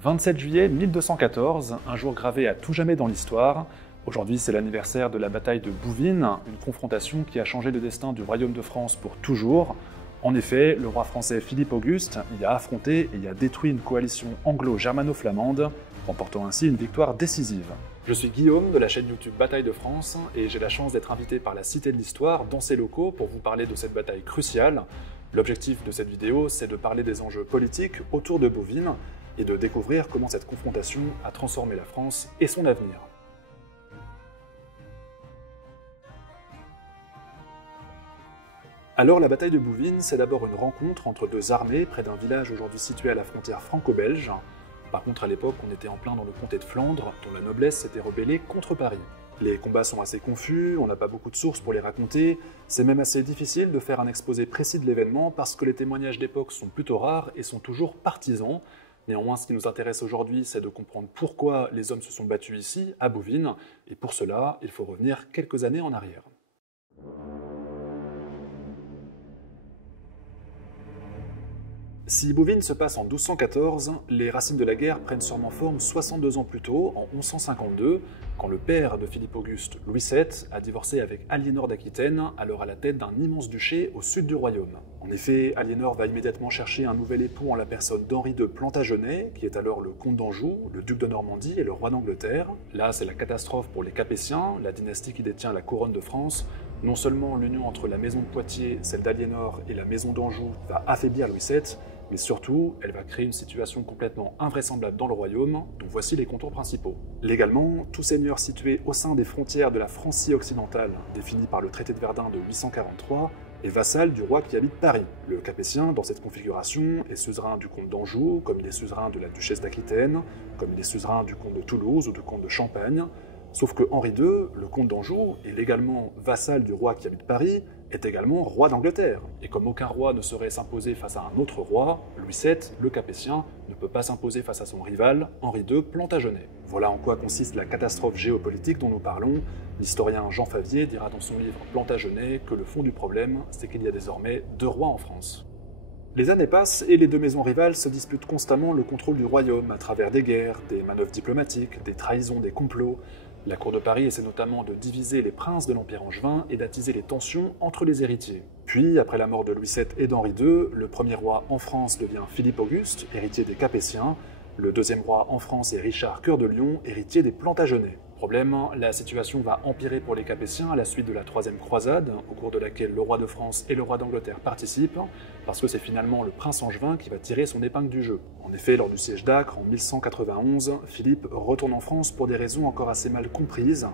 27 juillet 1214, un jour gravé à tout jamais dans l'histoire. Aujourd'hui, c'est l'anniversaire de la bataille de Bouvines, une confrontation qui a changé le destin du royaume de France pour toujours. En effet, le roi français Philippe Auguste y a affronté et y a détruit une coalition anglo-germano-flamande, remportant ainsi une victoire décisive. Je suis Guillaume de la chaîne YouTube Bataille de France et j'ai la chance d'être invité par la Cité de l'Histoire dans ses locaux pour vous parler de cette bataille cruciale. L'objectif de cette vidéo, c'est de parler des enjeux politiques autour de Bouvines et de découvrir comment cette confrontation a transformé la France et son avenir. Alors la bataille de Bouvines, c'est d'abord une rencontre entre deux armées près d'un village aujourd'hui situé à la frontière franco-belge. Par contre, à l'époque, on était en plein dans le comté de Flandre, dont la noblesse s'était rebellée contre Paris. Les combats sont assez confus, on n'a pas beaucoup de sources pour les raconter, c'est même assez difficile de faire un exposé précis de l'événement parce que les témoignages d'époque sont plutôt rares et sont toujours partisans. Néanmoins, ce qui nous intéresse aujourd'hui, c'est de comprendre pourquoi les hommes se sont battus ici, à Bouvines, et pour cela, il faut revenir quelques années en arrière. Si Bouvines se passe en 1214, les racines de la guerre prennent sûrement forme 62 ans plus tôt, en 1152, quand le père de Philippe Auguste, Louis VII, a divorcé avec Aliénor d'Aquitaine, alors à la tête d'un immense duché au sud du royaume. En effet, Aliénor va immédiatement chercher un nouvel époux en la personne d'Henri de Plantagenet, qui est alors le comte d'Anjou, le duc de Normandie et le roi d'Angleterre. Là, c'est la catastrophe pour les Capétiens, la dynastie qui détient la couronne de France. Non seulement l'union entre la maison de Poitiers, celle d'Aliénor, et la maison d'Anjou va affaiblir Louis VII, mais surtout, elle va créer une situation complètement invraisemblable dans le royaume, dont voici les contours principaux. Légalement, tout seigneur situé au sein des frontières de la Francie occidentale, définies par le traité de Verdun de 843, est vassal du roi qui habite Paris. Le Capétien, dans cette configuration, est suzerain du comte d'Anjou, comme il est suzerain de la duchesse d'Aquitaine, comme il est suzerain du comte de Toulouse ou du comte de Champagne. Sauf que Henri II, le comte d'Anjou, est légalement vassal du roi qui habite Paris, est également roi d'Angleterre. Et comme aucun roi ne saurait s'imposer face à un autre roi, Louis VII, le Capétien, ne peut pas s'imposer face à son rival, Henri II Plantagenet. Voilà en quoi consiste la catastrophe géopolitique dont nous parlons. L'historien Jean Favier dira dans son livre Plantagenet que le fond du problème, c'est qu'il y a désormais deux rois en France. Les années passent et les deux maisons rivales se disputent constamment le contrôle du royaume à travers des guerres, des manœuvres diplomatiques, des trahisons, des complots. La cour de Paris essaie notamment de diviser les princes de l'Empire angevin et d'attiser les tensions entre les héritiers. Puis, après la mort de Louis VII et d'Henri II, le premier roi en France devient Philippe Auguste, héritier des Capétiens. Le deuxième roi en France est Richard Cœur de Lion, héritier des Plantagenets. Problème, la situation va empirer pour les Capétiens à la suite de la troisième croisade, au cours de laquelle le roi de France et le roi d'Angleterre participent, parce que c'est finalement le prince angevin qui va tirer son épingle du jeu. En effet, lors du siège d'Acre en 1191, Philippe retourne en France pour des raisons encore assez mal comprises.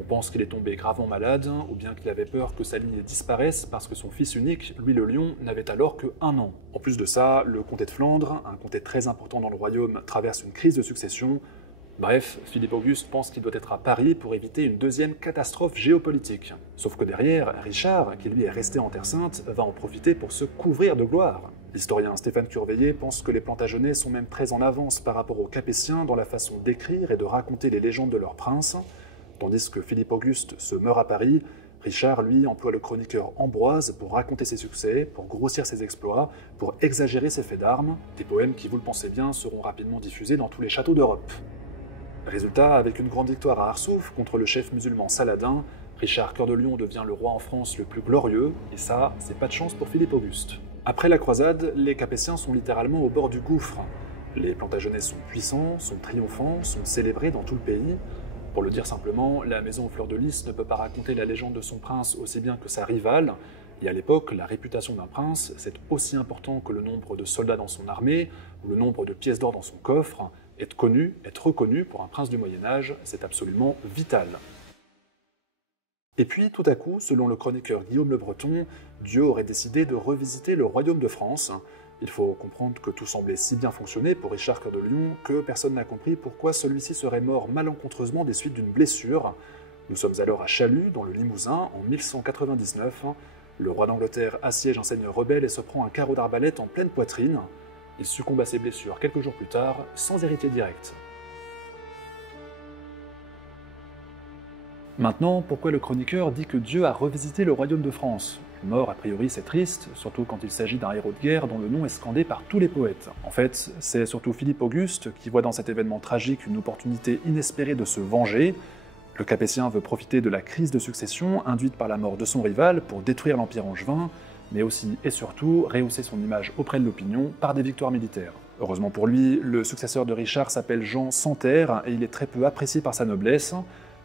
On pense qu'il est tombé gravement malade, ou bien qu'il avait peur que sa lignée disparaisse parce que son fils unique, Louis le Lion, n'avait alors que 1 an. En plus de ça, le comté de Flandre, un comté très important dans le royaume, traverse une crise de succession. Bref, Philippe Auguste pense qu'il doit être à Paris pour éviter une deuxième catastrophe géopolitique. Sauf que derrière, Richard, qui lui est resté en Terre Sainte, va en profiter pour se couvrir de gloire. L'historien Stéphane Curveillet pense que les Plantagenets sont même très en avance par rapport aux Capétiens dans la façon d'écrire et de raconter les légendes de leurs princes. Tandis que Philippe Auguste se meurt à Paris, Richard, lui, emploie le chroniqueur Ambroise pour raconter ses succès, pour grossir ses exploits, pour exagérer ses faits d'armes, des poèmes qui, vous le pensez bien, seront rapidement diffusés dans tous les châteaux d'Europe. Résultat, avec une grande victoire à Arsouf contre le chef musulman Saladin, Richard Cœur de Lion devient le roi en France le plus glorieux, et ça, c'est pas de chance pour Philippe Auguste. Après la croisade, les Capétiens sont littéralement au bord du gouffre. Les Plantagenets sont puissants, sont triomphants, sont célébrés dans tout le pays. Pour le dire simplement, la maison aux fleurs de lys ne peut pas raconter la légende de son prince aussi bien que sa rivale, et à l'époque, la réputation d'un prince, c'est aussi important que le nombre de soldats dans son armée, ou le nombre de pièces d'or dans son coffre. Être connu, être reconnu pour un prince du Moyen-Âge, c'est absolument vital. Et puis, tout à coup, selon le chroniqueur Guillaume le Breton, Dieu aurait décidé de revisiter le royaume de France. Il faut comprendre que tout semblait si bien fonctionner pour Richard Cœur de Lion que personne n'a compris pourquoi celui-ci serait mort malencontreusement des suites d'une blessure. Nous sommes alors à Chalut, dans le Limousin, en 1199. Le roi d'Angleterre assiège un seigneur rebelle et se prend un carreau d'arbalète en pleine poitrine. Il succombe à ses blessures quelques jours plus tard, sans héritier direct. Maintenant, pourquoi le chroniqueur dit que Dieu a revisité le royaume de France? Une mort, a priori, c'est triste, surtout quand il s'agit d'un héros de guerre dont le nom est scandé par tous les poètes. En fait, c'est surtout Philippe Auguste qui voit dans cet événement tragique une opportunité inespérée de se venger. Le Capétien veut profiter de la crise de succession induite par la mort de son rival pour détruire l'Empire angevin, mais aussi et surtout rehausser son image auprès de l'opinion par des victoires militaires. Heureusement pour lui, le successeur de Richard s'appelle Jean Santerre et il est très peu apprécié par sa noblesse.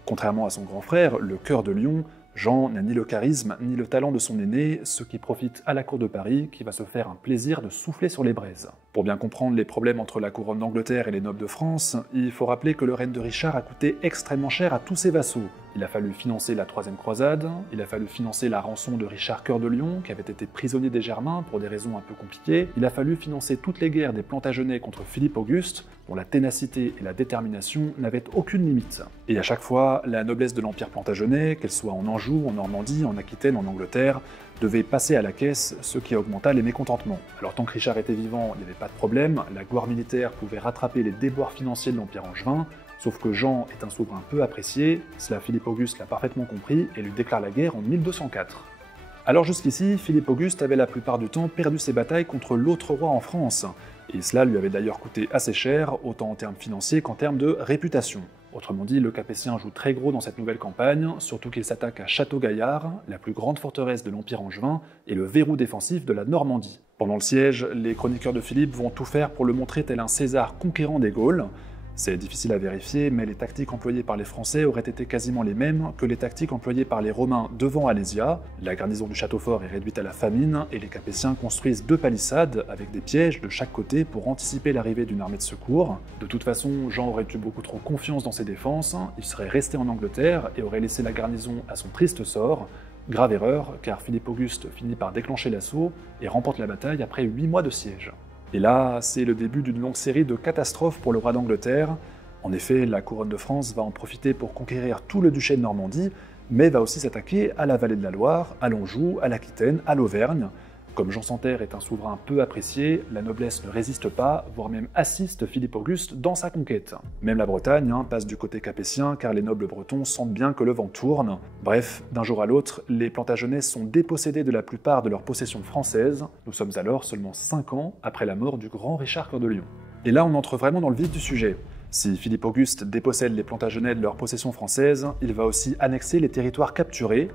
Contrairement à son grand frère, le Cœur de Lion, Jean n'a ni le charisme ni le talent de son aîné, ce qui profite à la cour de Paris qui va se faire un plaisir de souffler sur les braises. Pour bien comprendre les problèmes entre la couronne d'Angleterre et les nobles de France, il faut rappeler que le règne de Richard a coûté extrêmement cher à tous ses vassaux. Il a fallu financer la Troisième Croisade, il a fallu financer la rançon de Richard Cœur de Lion, qui avait été prisonnier des Germains pour des raisons un peu compliquées, il a fallu financer toutes les guerres des Plantagenets contre Philippe Auguste, dont la ténacité et la détermination n'avaient aucune limite. Et à chaque fois, la noblesse de l'Empire Plantagenet, qu'elle soit en Anjou, en Normandie, en Aquitaine, en Angleterre, devait passer à la caisse, ce qui augmenta les mécontentements. Alors tant que Richard était vivant, il n'y avait pas de problème, la gloire militaire pouvait rattraper les déboires financiers de l'Empire angevin, sauf que Jean est un souverain peu apprécié, cela Philippe Auguste l'a parfaitement compris et lui déclare la guerre en 1204. Alors jusqu'ici, Philippe Auguste avait la plupart du temps perdu ses batailles contre l'autre roi en France, et cela lui avait d'ailleurs coûté assez cher, autant en termes financiers qu'en termes de réputation. Autrement dit, le Capétien joue très gros dans cette nouvelle campagne, surtout qu'il s'attaque à Château-Gaillard, la plus grande forteresse de l'Empire angevin et le verrou défensif de la Normandie. Pendant le siège, les chroniqueurs de Philippe vont tout faire pour le montrer tel un César conquérant des Gaules. C'est difficile à vérifier, mais les tactiques employées par les Français auraient été quasiment les mêmes que les tactiques employées par les Romains devant Alésia. La garnison du château fort est réduite à la famine, et les Capétiens construisent 2 palissades avec des pièges de chaque côté pour anticiper l'arrivée d'une armée de secours. De toute façon, Jean aurait eu beaucoup trop confiance dans ses défenses, il serait resté en Angleterre et aurait laissé la garnison à son triste sort. Grave erreur, car Philippe Auguste finit par déclencher l'assaut et remporte la bataille après 8 mois de siège. Et là, c'est le début d'une longue série de catastrophes pour le roi d'Angleterre. En effet, la couronne de France va en profiter pour conquérir tout le duché de Normandie, mais va aussi s'attaquer à la vallée de la Loire, à l'Anjou, à l'Aquitaine, à l'Auvergne. Comme Jean Santerre est un souverain peu apprécié, la noblesse ne résiste pas, voire même assiste Philippe Auguste dans sa conquête. Même la Bretagne passe du côté capétien car les nobles bretons sentent bien que le vent tourne. Bref, d'un jour à l'autre, les Plantagenets sont dépossédés de la plupart de leurs possessions françaises. Nous sommes alors seulement 5 ans après la mort du grand Richard Cœur de Lion. Et là, on entre vraiment dans le vif du sujet. Si Philippe Auguste dépossède les Plantagenets de leurs possessions françaises, il va aussi annexer les territoires capturés.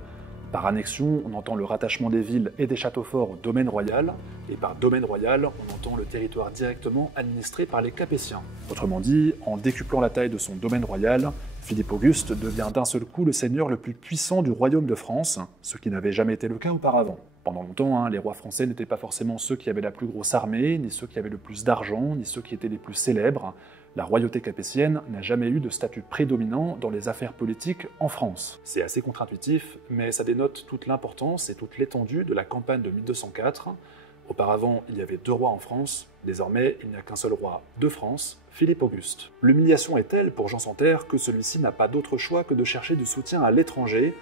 Par annexion, on entend le rattachement des villes et des châteaux forts au domaine royal, et par domaine royal, on entend le territoire directement administré par les Capétiens. Autrement dit, en décuplant la taille de son domaine royal, Philippe Auguste devient d'un seul coup le seigneur le plus puissant du royaume de France, ce qui n'avait jamais été le cas auparavant. Pendant longtemps, les rois français n'étaient pas forcément ceux qui avaient la plus grosse armée, ni ceux qui avaient le plus d'argent, ni ceux qui étaient les plus célèbres. La royauté capétienne n'a jamais eu de statut prédominant dans les affaires politiques en France. C'est assez contre-intuitif, mais ça dénote toute l'importance et toute l'étendue de la campagne de 1204. Auparavant, il y avait 2 rois en France, désormais il n'y a qu'un seul roi de France, Philippe Auguste. L'humiliation est telle pour Jean Santerre que celui-ci n'a pas d'autre choix que de chercher du soutien à l'étranger.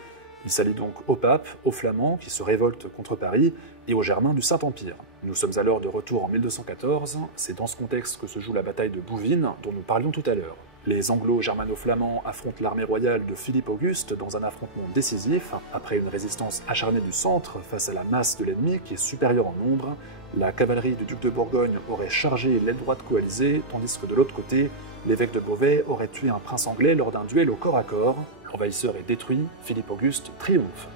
Il s'allie donc au pape, aux Flamands qui se révoltent contre Paris et aux Germains du Saint-Empire. Nous sommes alors de retour en 1214, c'est dans ce contexte que se joue la bataille de Bouvines dont nous parlions tout à l'heure. Les Anglo-Germano-Flamands affrontent l'armée royale de Philippe Auguste dans un affrontement décisif. Après une résistance acharnée du centre face à la masse de l'ennemi qui est supérieure en nombre, la cavalerie du duc de Bourgogne aurait chargé l'aile droite coalisée, tandis que de l'autre côté, l'évêque de Beauvais aurait tué un prince anglais lors d'un duel au corps à corps. L'envahisseur est détruit, Philippe Auguste triomphe.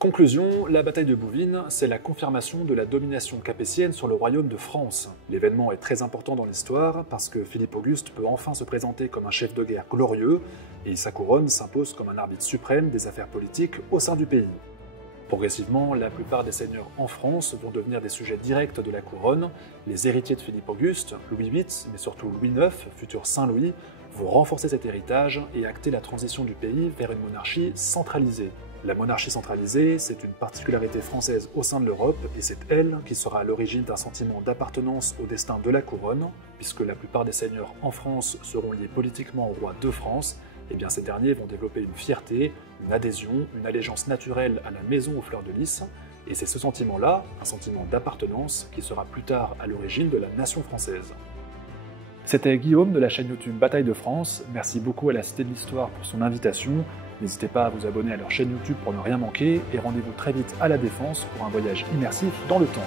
Conclusion, la bataille de Bouvines, c'est la confirmation de la domination capétienne sur le royaume de France. L'événement est très important dans l'histoire parce que Philippe Auguste peut enfin se présenter comme un chef de guerre glorieux et sa couronne s'impose comme un arbitre suprême des affaires politiques au sein du pays. Progressivement, la plupart des seigneurs en France vont devenir des sujets directs de la couronne. Les héritiers de Philippe Auguste, Louis VIII, mais surtout Louis IX, futur Saint-Louis, vont renforcer cet héritage et acter la transition du pays vers une monarchie centralisée. La monarchie centralisée, c'est une particularité française au sein de l'Europe, et c'est elle qui sera à l'origine d'un sentiment d'appartenance au destin de la couronne, puisque la plupart des seigneurs en France seront liés politiquement au roi de France, et bien ces derniers vont développer une fierté, une adhésion, une allégeance naturelle à la maison aux fleurs de lys, et c'est ce sentiment-là, un sentiment d'appartenance, qui sera plus tard à l'origine de la nation française. C'était Guillaume de la chaîne YouTube Bataille de France, merci beaucoup à la Cité de l'Histoire pour son invitation, N'hésitez pas à vous abonner à leur chaîne YouTube pour ne rien manquer, et rendez-vous très vite à la Défense pour un voyage immersif dans le temps.